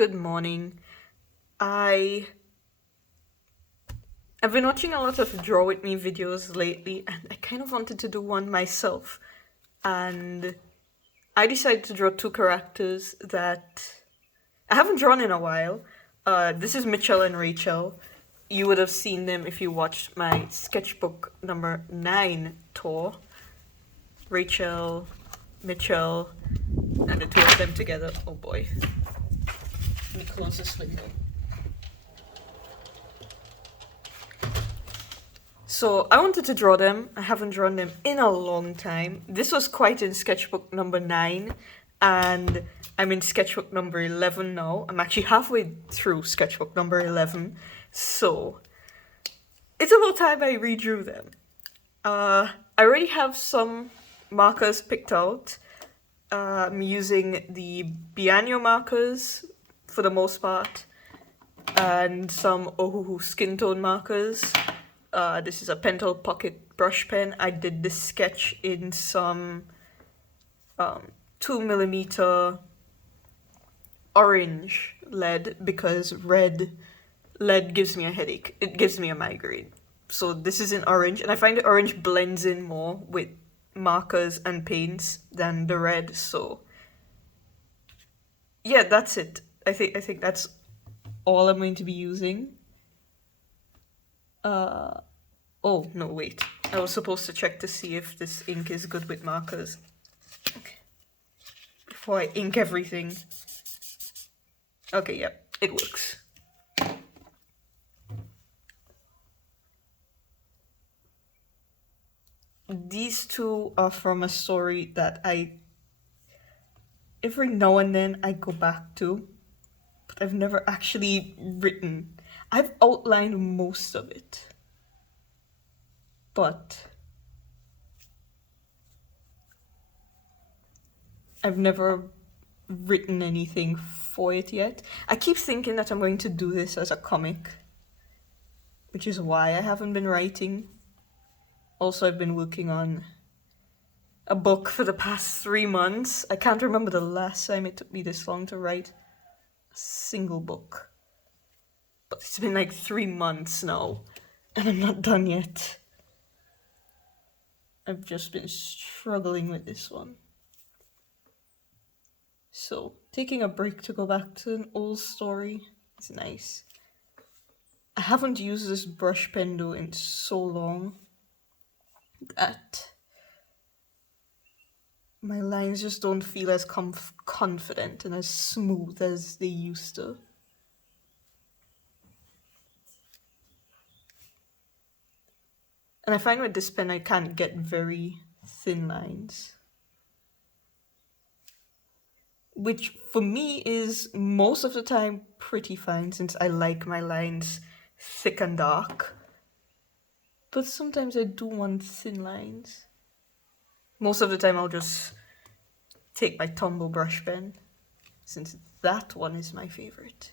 Good morning. I I've been watching a lot of Draw With Me videos lately, and I kind of wanted to do one myself. And I decided to draw two characters that I haven't drawn in a while. This is Mitchell and Rachel. You would have seen them if you watched my sketchbook number 9 tour. Rachel, Mitchell, and the two of them together. Oh boy. Let me close this window. So I wanted to draw them. I haven't drawn them in a long time. This was quite in sketchbook number 9, and I'm in sketchbook number 11 now. I'm actually halfway through sketchbook number 11, so it's about time I redrew them. I already have some markers picked out. I'm using the Bianyo markers for the most part, and some Ohuhu skin tone markers. This is a Pentel Pocket brush pen. I did this sketch in some 2mm orange lead because red lead gives me a headache. It gives me a migraine. So this is in orange, and I find the orange blends in more with markers and paints than the red. So yeah, that's it. I think that's all I'm going to be using. Oh, no, wait. I was supposed to check to see if this ink is good with markers. Okay. Before I ink everything. Okay, yeah, it works. These two are from a story that every now and then I go back to, but I've never actually written. I've outlined most of it. But I've never written anything for it yet. I keep thinking that I'm going to do this as a comic, which is why I haven't been writing. Also, I've been working on a book for the past 3 months. I can't remember the last time it took me this long to write a single book. But it's been like 3 months now, and I'm not done yet. I've just been struggling with this one. So, taking a break to go back to an old story is nice. I haven't used this brush pen though in so long that my lines just don't feel as confident and as smooth as they used to. And I find with this pen I can't get very thin lines, which for me is most of the time pretty fine since I like my lines thick and dark. But sometimes I do want thin lines. Most of the time I'll just take my Tombow brush pen, since that one is my favorite.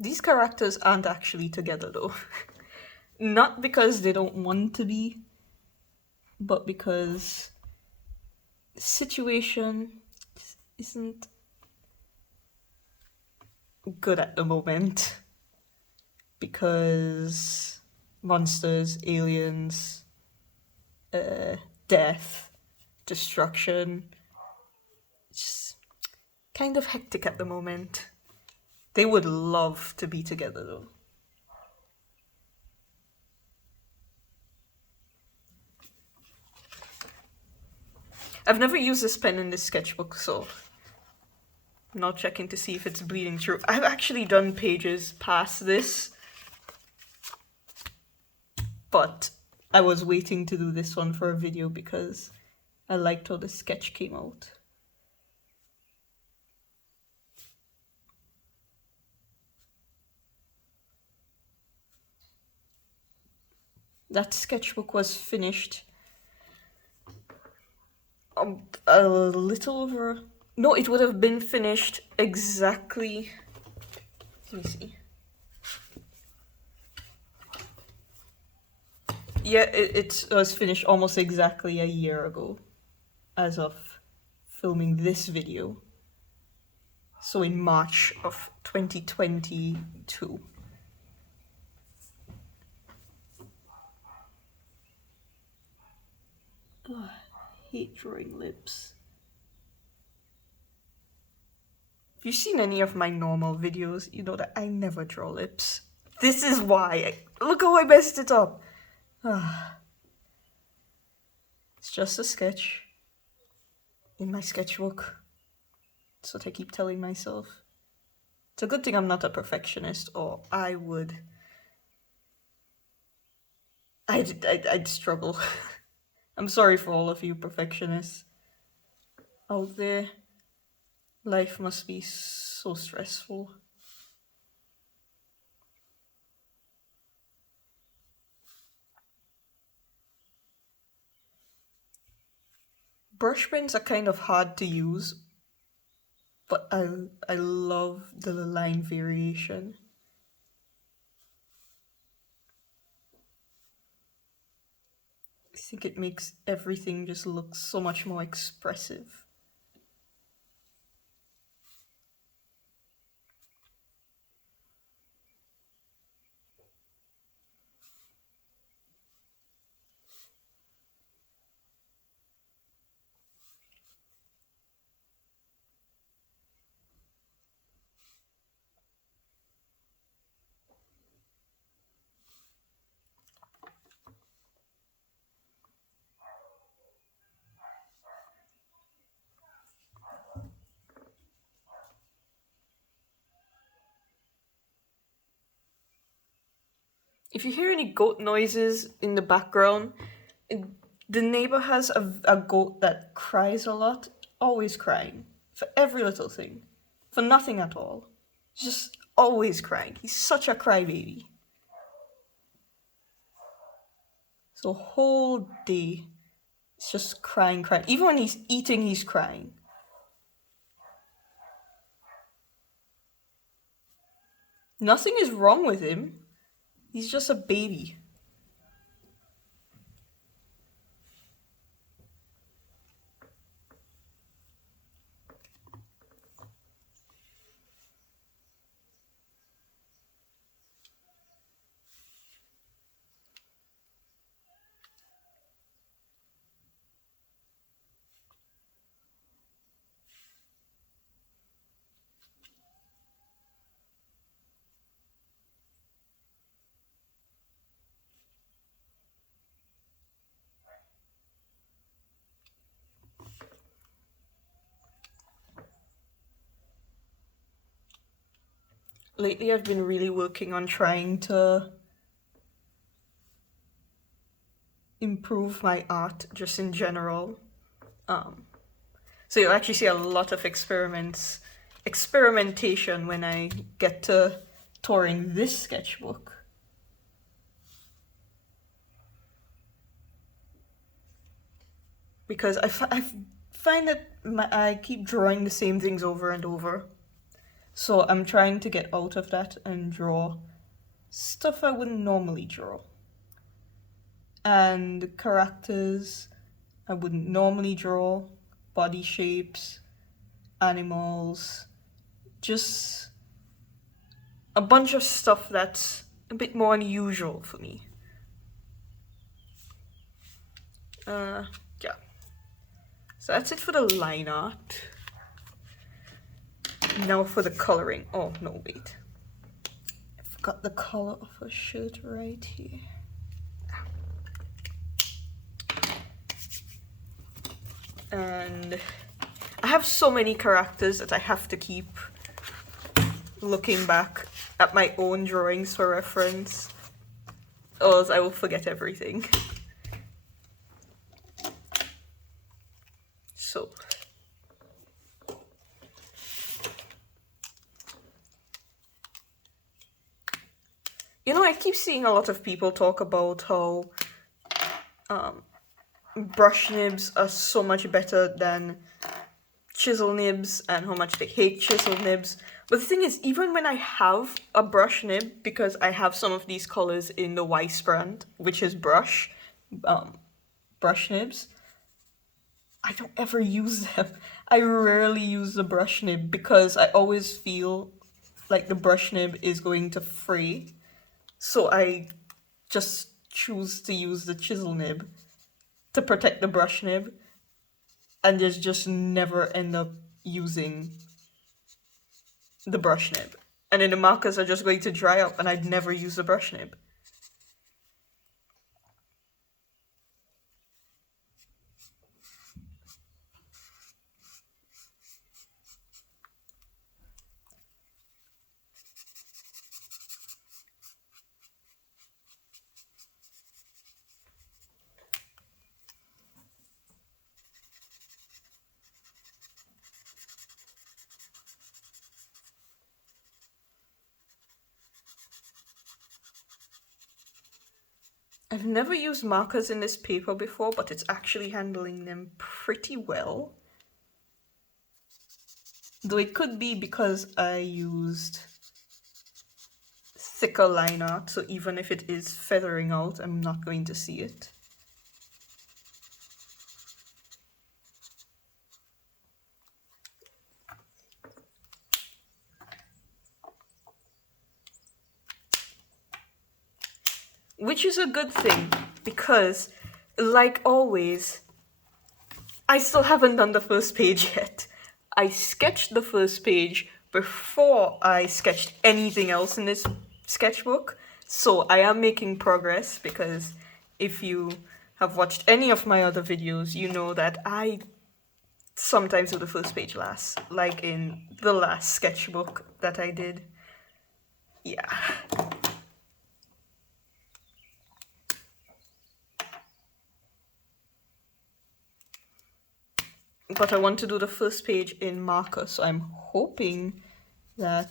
These characters aren't actually together though. Not because they don't want to be, but because the situation isn't good at the moment. Because monsters, aliens, death, destruction. It's kind of hectic at the moment. They would love to be together though. I've never used this pen in this sketchbook, so I'm not checking to see if it's bleeding through. I've actually done pages past this, but I was waiting to do this one for a video because I liked how the sketch came out. that sketchbook was finished a little over... No, it would have been finished exactly... Let me see. Yeah, it was finished almost exactly a year ago as of filming this video. So in March of 2022. Ugh, I hate drawing lips. If you've seen any of my normal videos, you know that I never draw lips. This is why. Look how I messed it up. It's just a sketch in my sketchbook. That's what I keep telling myself. It's a good thing I'm not a perfectionist, or I'd struggle. I'm sorry for all of you perfectionists out there. Life must be so stressful. Brush pens are kind of hard to use, but I love the line variation. I think it makes everything just look so much more expressive. If you hear any goat noises in the background, the neighbor has a goat that cries a lot, always crying, for every little thing, for nothing at all. Just always crying. He's such a crybaby. So whole day, it's just crying. Even when he's eating, he's crying. Nothing is wrong with him. He's just a baby. Lately, I've been really working on trying to improve my art just in general. So you'll actually see a lot of experimentation when I get to touring this sketchbook. Because I find that I keep drawing the same things over and over. So I'm trying to get out of that and draw stuff I wouldn't normally draw. And characters I wouldn't normally draw, body shapes, animals, just a bunch of stuff that's a bit more unusual for me. Yeah. So that's it for the line art. Now for the coloring. Oh, no, wait. I forgot the color of her shirt right here. And I have so many characters that I have to keep looking back at my own drawings for reference, or else I will forget everything. So, you know, I keep seeing a lot of people talk about how brush nibs are so much better than chisel nibs and how much they hate chisel nibs. But the thing is, even when I have a brush nib, because I have some of these colors in the Weiss brand, which is brush nibs, I don't ever use them. I rarely use the brush nib because I always feel like the brush nib is going to fray. So I just choose to use the chisel nib to protect the brush nib and just never end up using the brush nib. And then the markers are just going to dry up and I'd never use the brush nib. I've never used markers in this paper before, but it's actually handling them pretty well. Though it could be because I used thicker line art, so even if it is feathering out, I'm not going to see it. Which is a good thing, because, like always, I still haven't done the first page yet. I sketched the first page before I sketched anything else in this sketchbook, so I am making progress, because if you have watched any of my other videos, you know that I sometimes do the first page last, like in the last sketchbook that I did. Yeah. But I want to do the first page in marker, so I'm hoping that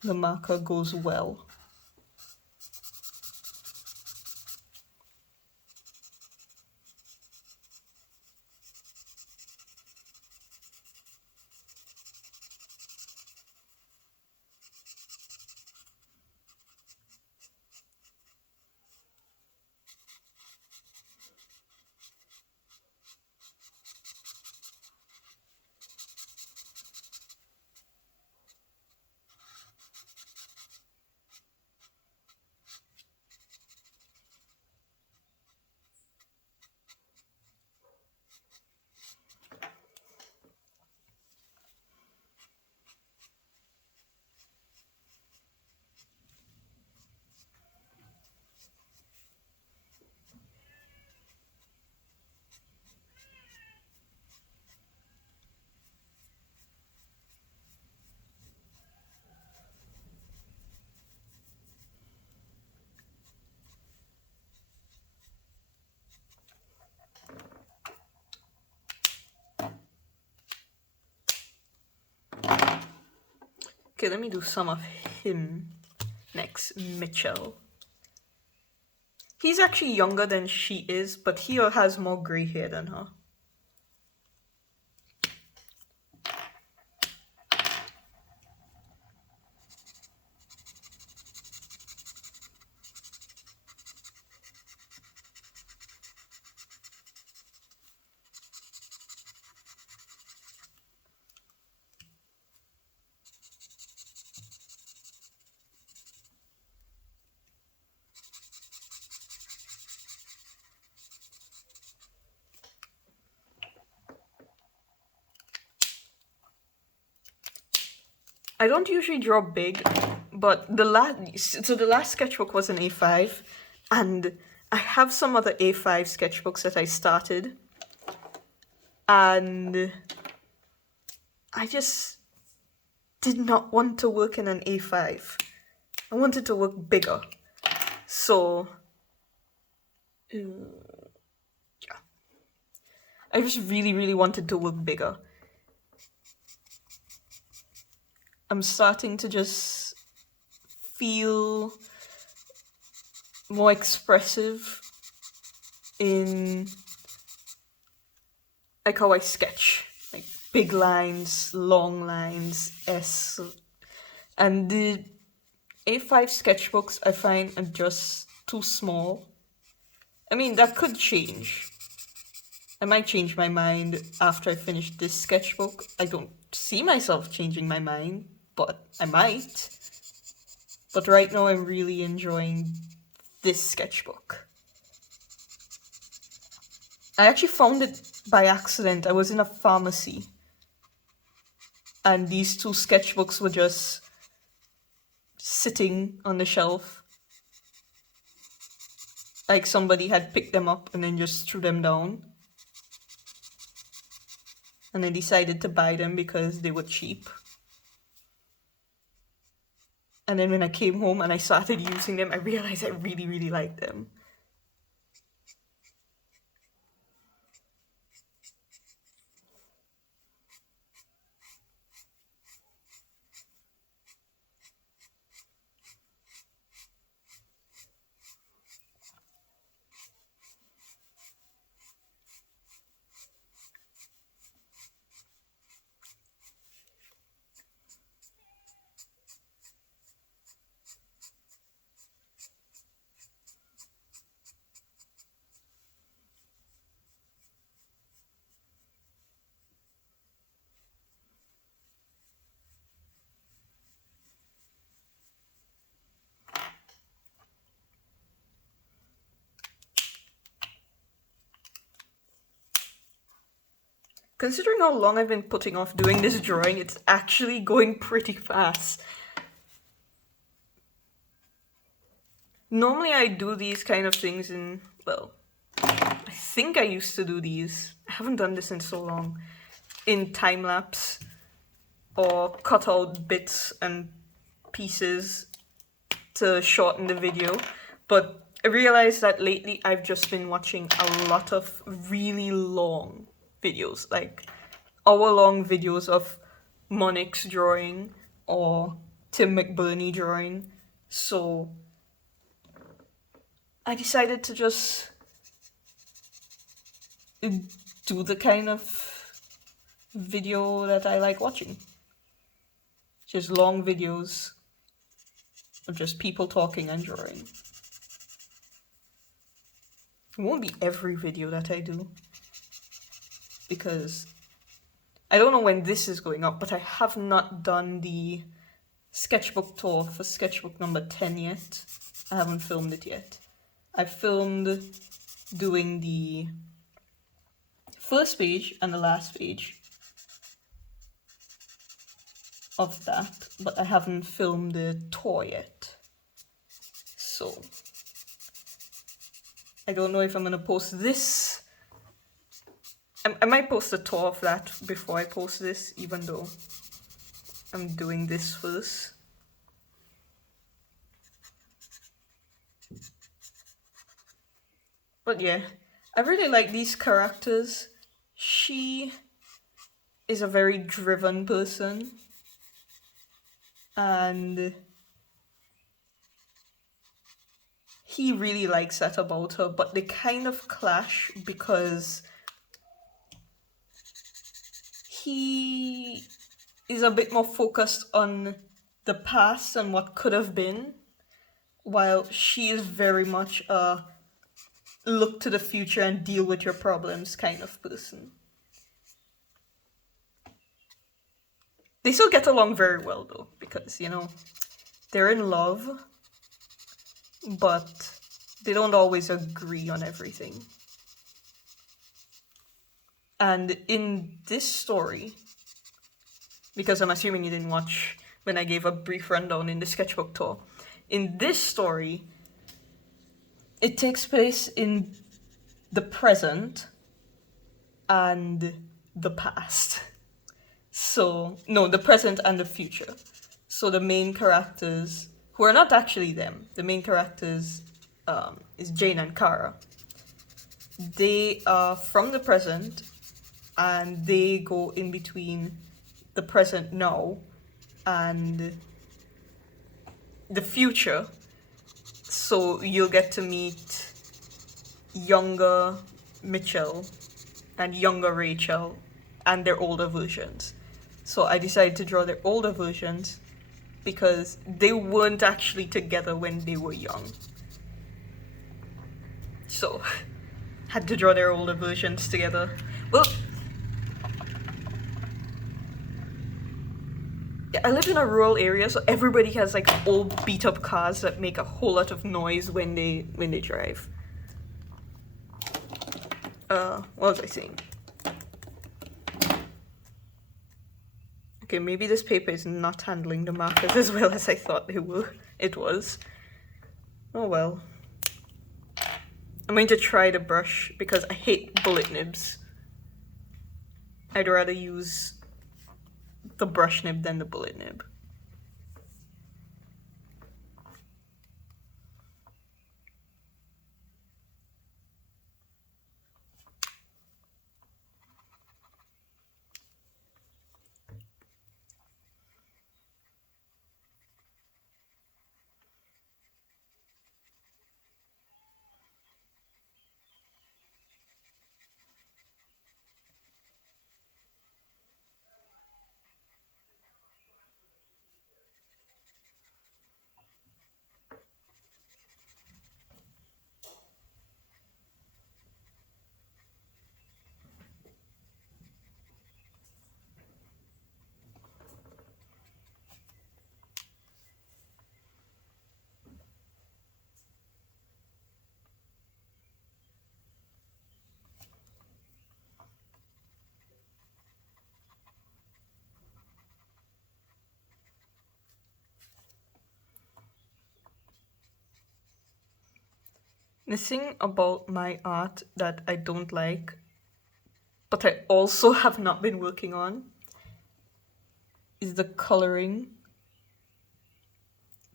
the marker goes well. Okay, let me do some of him next. Mitchell. He's actually younger than she is, but he has more grey hair than her. I don't usually draw big, but the last sketchbook was an A5, and I have some other A5 sketchbooks that I started, and I just did not want to work in an A5. I wanted to work bigger. So, yeah. I just really, really wanted to work bigger. I'm starting to just feel more expressive in like how I sketch, like big lines, long lines, and the A5 sketchbooks I find are just too small. I mean, that could change. I might change my mind after I finish this sketchbook. I don't see myself changing my mind, but I might. But right now, I'm really enjoying this sketchbook. I actually found it by accident. I was in a pharmacy, and these two sketchbooks were just sitting on the shelf. Like somebody had picked them up and then just threw them down. And I decided to buy them because they were cheap. And then when I came home and I started using them, I realized I really, really liked them. Considering how long I've been putting off doing this drawing, it's actually going pretty fast. Normally I do these kind of things in, well, I think I used to do these. I haven't done this in so long. In time lapse, or cut out bits and pieces to shorten the video. But I realized that lately I've just been watching a lot of really long videos, like hour-long videos of Monix drawing or Tim McBurney drawing. So I decided to just do the kind of video that I like watching. Just long videos of just people talking and drawing. It won't be every video that I do, because I don't know when this is going up, but I have not done the sketchbook tour for sketchbook number 10 yet. I haven't filmed it yet. I filmed doing the first page and the last page of that, but I haven't filmed the tour yet. So I don't know if I'm gonna post this. I might post a tour of that before I post this, even though I'm doing this first. But yeah, I really like these characters. She is a very driven person, and he really likes that about her, but they kind of clash because he is a bit more focused on the past and what could have been, while she is very much a look to the future and deal with your problems kind of person. They still get along very well though, because, you know, they're in love, but they don't always agree on everything. And in this story, because I'm assuming you didn't watch when I gave a brief rundown in the sketchbook tour, in this story, it takes place in the present and the past. So, no, the present and the future. So the main characters, who are not actually them, the main characters is Jane and Kara. They are from the present, and they go in between the present now and the future. So you'll get to meet younger Mitchell and younger Rachel and their older versions. So I decided to draw their older versions because they weren't actually together when they were young. So had to draw their older versions together. Well, I live in a rural area, so everybody has like old beat up cars that make a whole lot of noise when they drive. What was I saying? Okay, maybe this paper is not handling the markers as well as I thought it was. Oh well. I'm going to try the brush because I hate bullet nibs. I'd rather use the brush nib than the bullet nib. The thing about my art that I don't like, but I also have not been working on, is the coloring.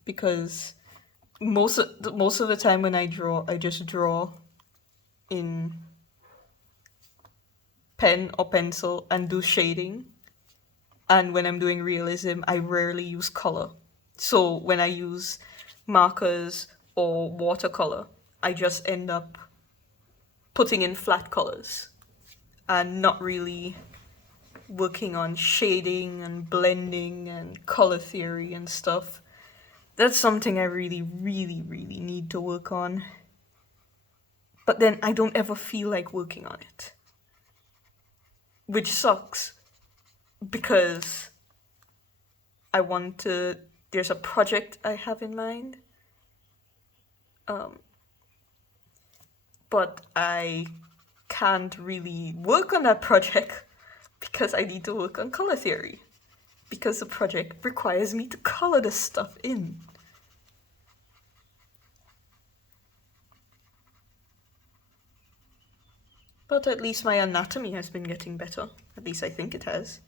Because most of the time when I draw, I just draw in pen or pencil and do shading. And when I'm doing realism, I rarely use color. So when I use markers or watercolor, I just end up putting in flat colors and not really working on shading and blending and color theory and stuff. That's something I really, really, really need to work on. But then I don't ever feel like working on it. Which sucks because there's a project I have in mind. But I can't really work on that project because I need to work on color theory. Because the project requires me to color the stuff in. But at least my anatomy has been getting better. At least I think it has.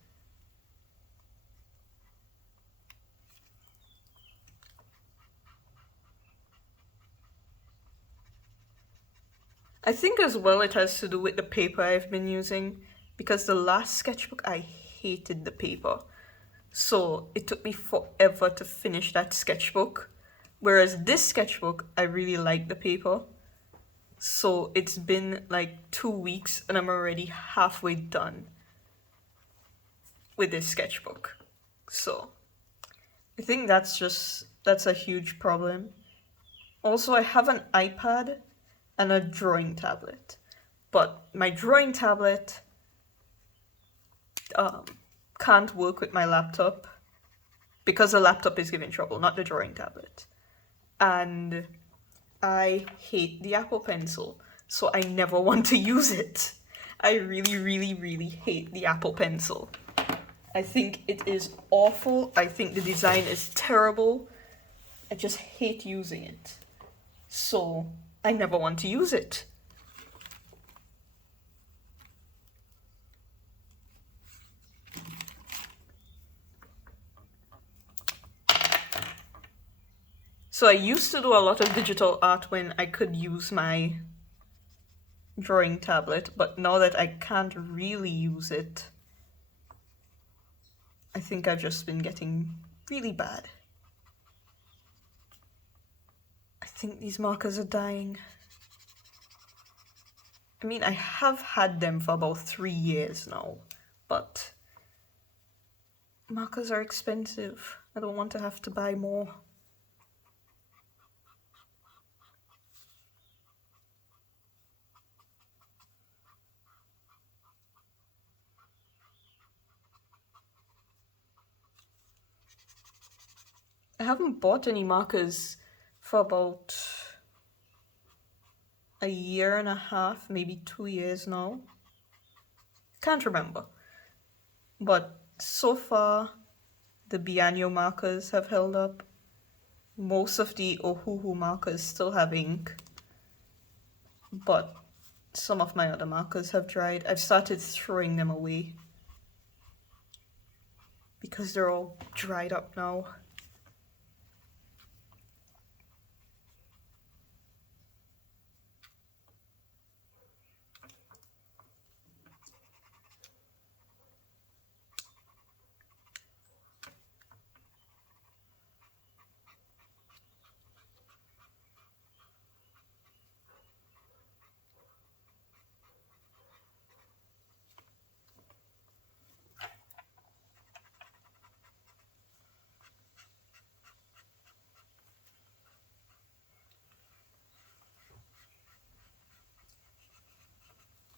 I think as well it has to do with the paper I've been using, because the last sketchbook I hated the paper. So it took me forever to finish that sketchbook. Whereas this sketchbook, I really like the paper. So it's been like 2 weeks and I'm already halfway done with this sketchbook. So I think that's a huge problem. Also, I have an iPad and a drawing tablet. But my drawing tablet can't work with my laptop because the laptop is giving trouble, not the drawing tablet. And I hate the Apple Pencil, so I never want to use it. I really, really, really hate the Apple Pencil. I think it is awful. I think the design is terrible. I just hate using it. So I never want to use it. So I used to do a lot of digital art when I could use my drawing tablet, but now that I can't really use it, I think I've just been getting really bad. I think these markers are dying. I mean, I have had them for about 3 years now, but markers are expensive. I don't want to have to buy more. I haven't bought any markers for about a year and a half, maybe 2 years now. Can't remember. But so far, the biannual markers have held up. Most of the Ohuhu markers still have ink, but some of my other markers have dried. I've started throwing them away because they're all dried up now.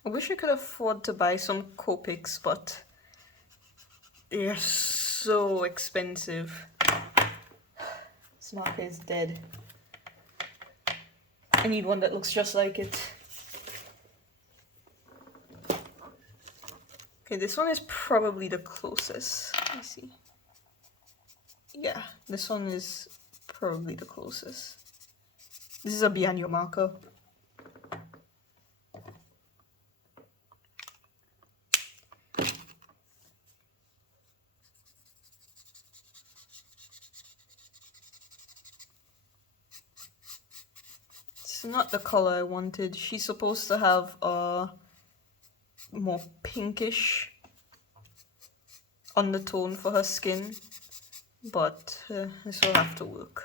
I wish I could afford to buy some Copics, but they're so expensive. This marker is dead. I need one that looks just like it. Okay, this one is probably the closest. Let me see. Yeah, this one is probably the closest. This is a biannual marker. It's not the color I wanted. She's supposed to have a more pinkish undertone for her skin, but this will have to work.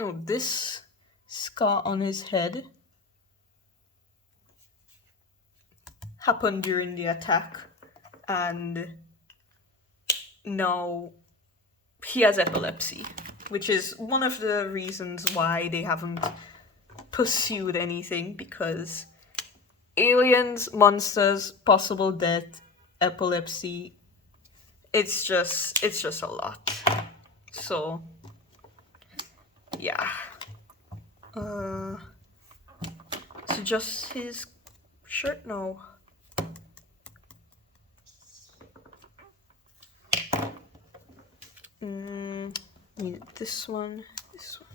Oh, this scar on his head happened during the attack, and now he has epilepsy, which is one of the reasons why they haven't pursued anything, because aliens, monsters, possible death, epilepsy, it's just a lot. So yeah. So just his shirt now. Need this one, this one.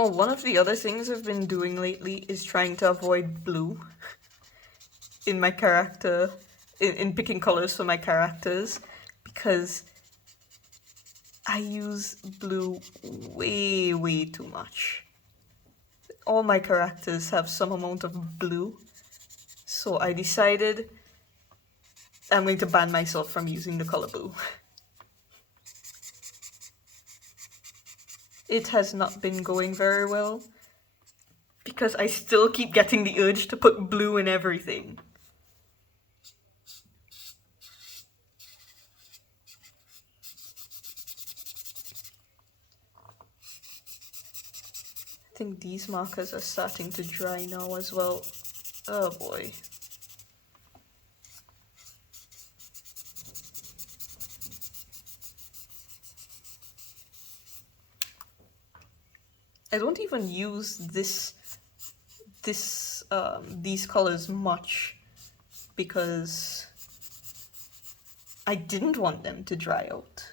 Oh, one of the other things I've been doing lately is trying to avoid blue in my character, in picking colors for my characters, because I use blue way too much. All my characters have some amount of blue, so I decided I'm going to ban myself from using the color blue. It has not been going very well, because I still keep getting the urge to put blue in everything. I think these markers are starting to dry now as well. Oh boy. I don't even use these colors much because I didn't want them to dry out.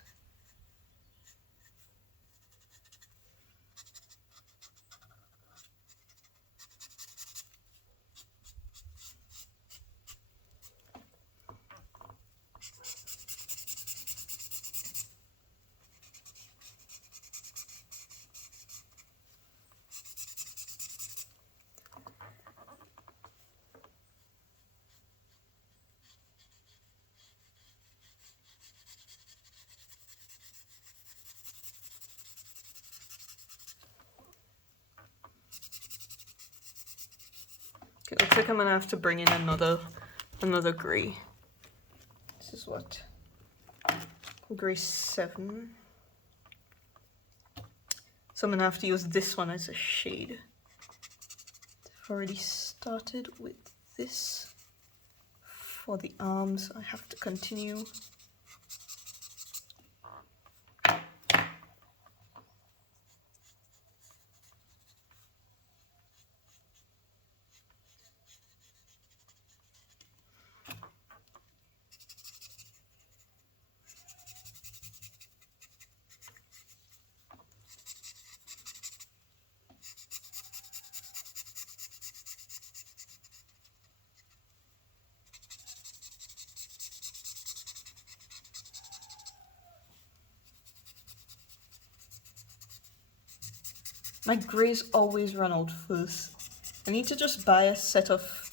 Okay, looks like I'm gonna have to bring in another gray. This is what? Gray 7. So I'm gonna have to use this one as a shade. I've already started with this. For the arms, I have to continue. My grays always run out first. I need to just buy a set of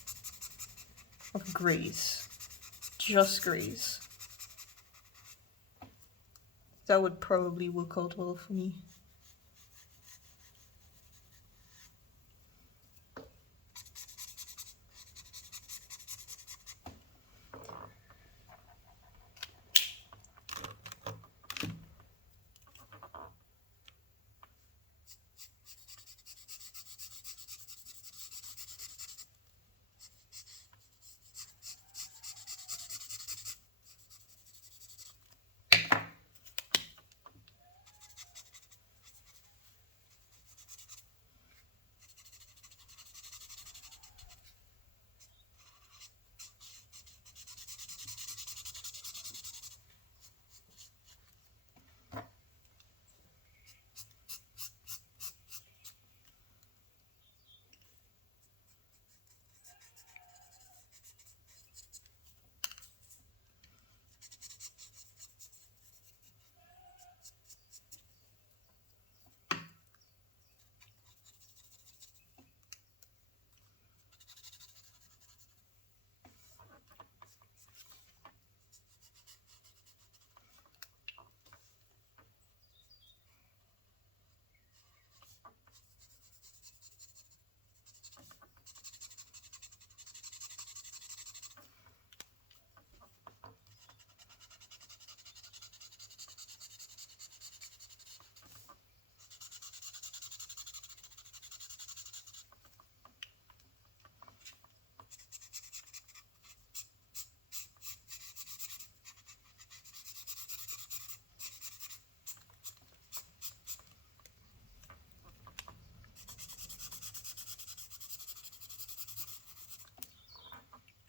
grays. Just grays. That would probably work out well for me.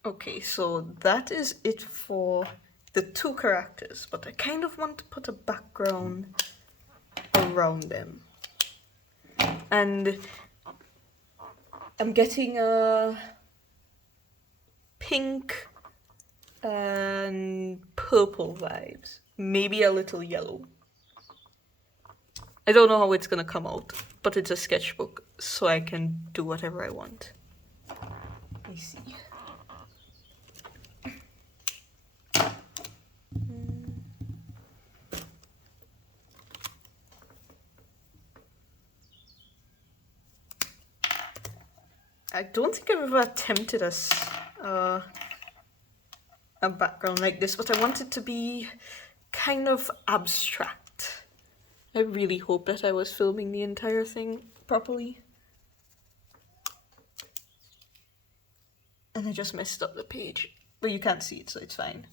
Okay, so that is it for the 2 characters, but I kind of want to put a background around them. And I'm getting a pink and purple vibes. Maybe a little yellow. I don't know how it's gonna come out, but it's a sketchbook, so I can do whatever I want. Let me see. I don't think I've ever attempted a background like this, but I want it to be kind of abstract. I really hope that I was filming the entire thing properly. And I just messed up the page. But you can't see it, so it's fine.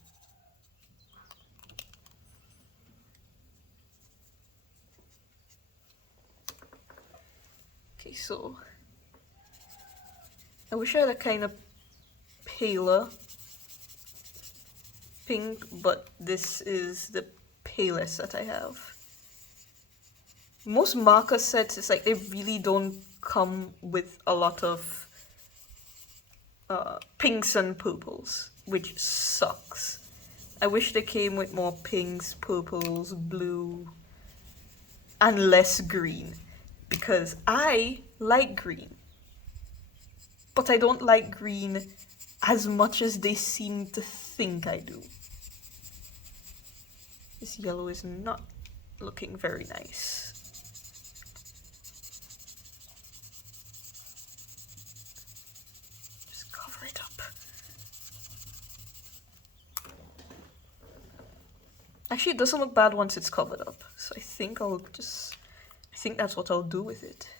Okay, so I wish I had a kind of paler pink, but this is the palest that I have. Most marker sets, it's like they really don't come with a lot of pinks and purples, which sucks. I wish they came with more pinks, purples, blue, and less green, because I like green. But I don't like green as much as they seem to think I do. This yellow is not looking very nice. Just cover it up. Actually, it doesn't look bad once it's covered up, so I think that's what I'll do with it.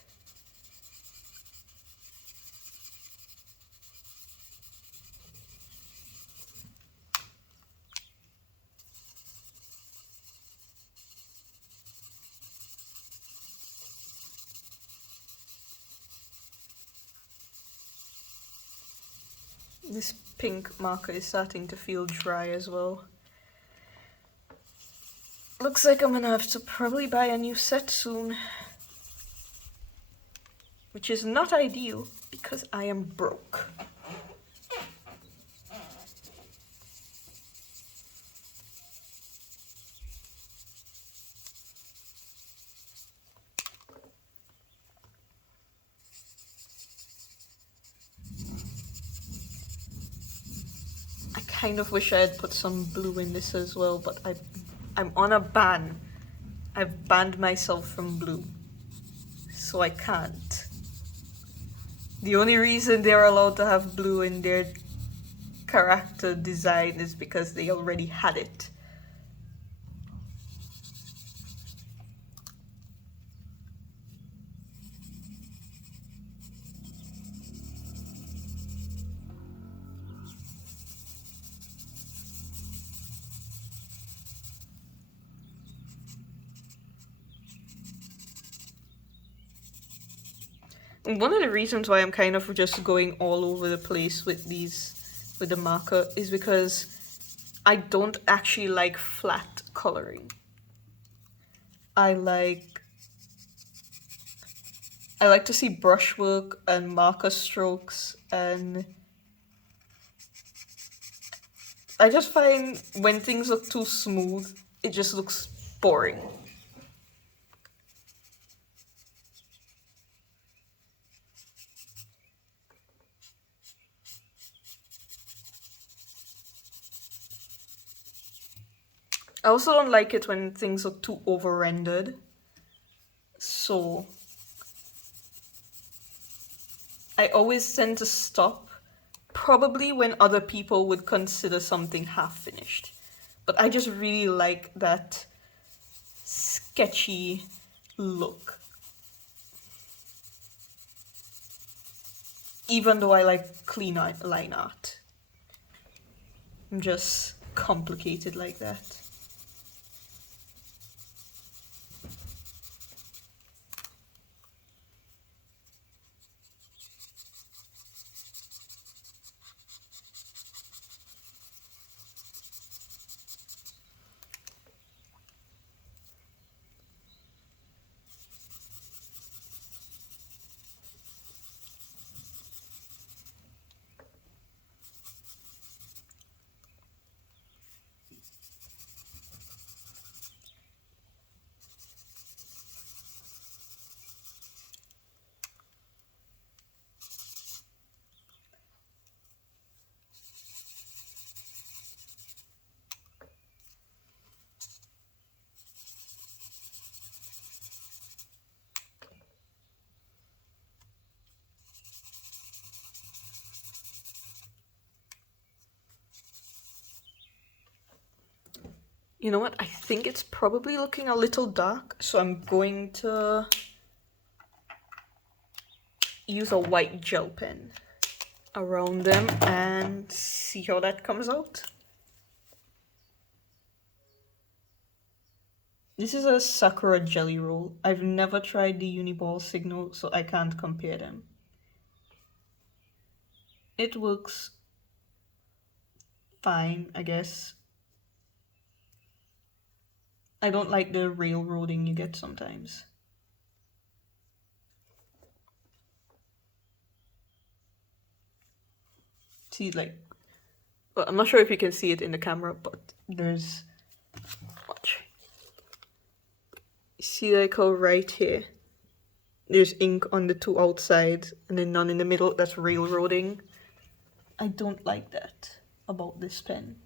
This pink marker is starting to feel dry as well. Looks like I'm gonna have to probably buy a new set soon. Which is not ideal because I am broke. I kind of wish I had put some blue in this as well, but I'm on a ban. I've banned myself from blue, so I can't. The only reason they're allowed to have blue in their character design is because they already had it. One of the reasons why I'm kind of just going all over the place with the marker is because I don't actually like flat coloring. I like to see brushwork and marker strokes, and I just find when things look too smooth, it just looks boring. I also don't like it when things look too over-rendered. So I always tend to stop probably when other people would consider something half finished. But I just really like that sketchy look. Even though I like clean art, line art. I'm just complicated like that. You know what? I think it's probably looking a little dark, so I'm going to use a white gel pen around them and see how that comes out. This is a Sakura jelly roll. I've never tried the Uniball Signal, so I can't compare them. It works fine, I guess. I don't like the railroading you get sometimes. See, like, well, I'm not sure if you can see it in the camera, but there's, watch. See, like how right here, there's ink on the two outsides and then none in the middle. That's railroading. I don't like that about this pen.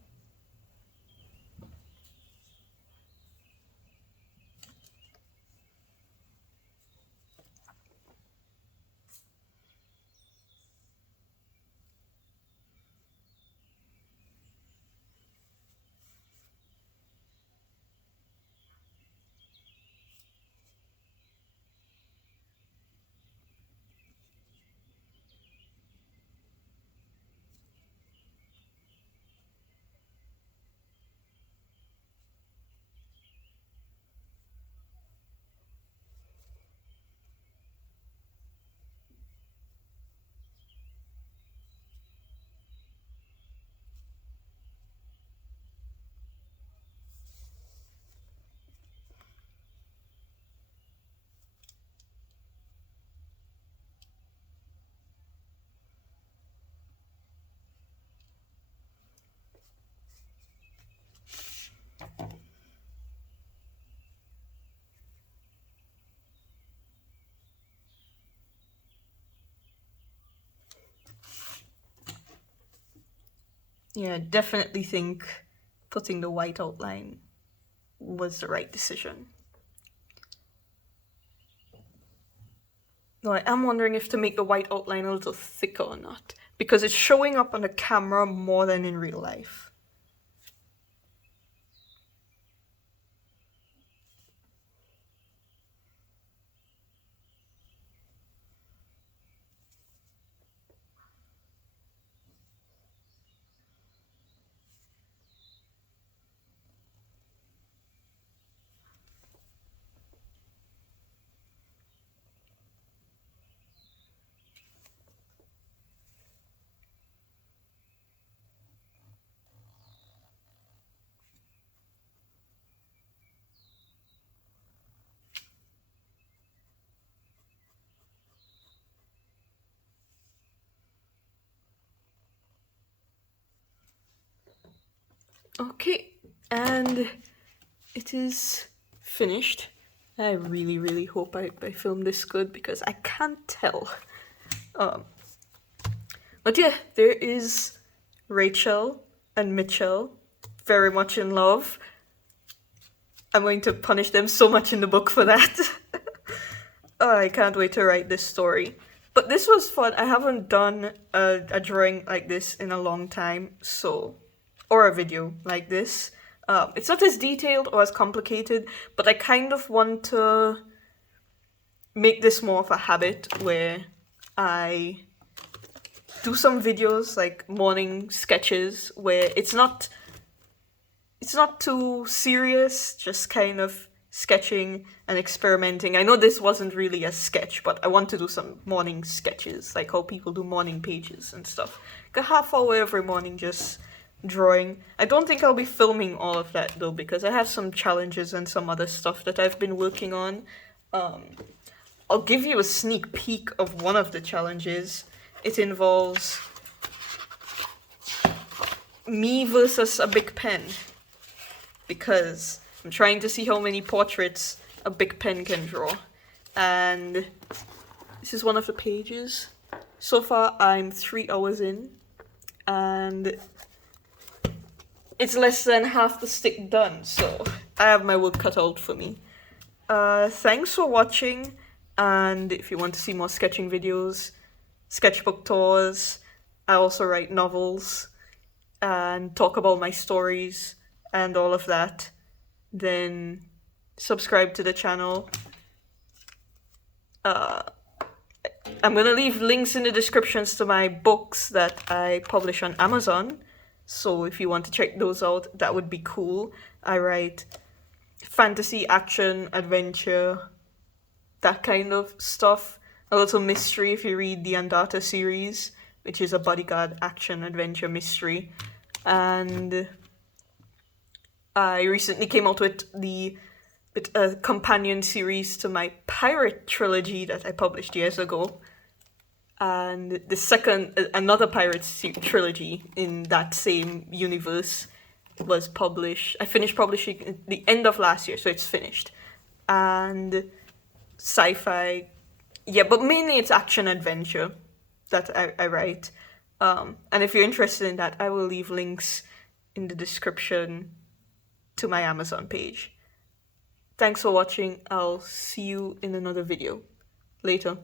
Yeah, I definitely think putting the white outline was the right decision. Though I am wondering if to make the white outline a little thicker or not, because it's showing up on the camera more than in real life. Okay, and it is finished. I really, really hope I filmed this good because I can't tell. But yeah, there is Rachel and Mitchell very much in love. I'm going to punish them so much in the book for that. Oh, I can't wait to write this story. But this was fun. I haven't done a drawing like this in a long time, so, or a video like this. It's not as detailed or as complicated, but I kind of want to make this more of a habit where I do some videos like morning sketches where it's not too serious, just kind of sketching and experimenting. I know this wasn't really a sketch, but I want to do some morning sketches, like how people do morning pages and stuff. Like a half hour every morning just drawing. I don't think I'll be filming all of that though, because I have some challenges and some other stuff that I've been working on. I'll give you a sneak peek of one of the challenges. It involves me versus a big pen, because I'm trying to see how many portraits a big pen can draw. And this is one of the pages. So far I'm 3 hours in, and it's less than half the stick done, so I have my work cut out for me. Thanks for watching, and if you want to see more sketching videos, sketchbook tours, I also write novels and talk about my stories and all of that. then subscribe to the channel. I'm gonna leave links in the descriptions to my books that I publish on Amazon. So if you want to check those out, that would be cool. I write fantasy, action, adventure, that kind of stuff. A little mystery if you read the Andata series, which is a bodyguard action adventure mystery. And I recently came out with a companion series to my pirate trilogy that I published years ago. And the second, another pirate trilogy in that same universe was published. I finished publishing at the end of last year, so it's finished. And sci-fi, yeah, but mainly it's action adventure that I write. And if you're interested in that, I will leave links in the description to my Amazon page. Thanks for watching. I'll see you in another video. Later.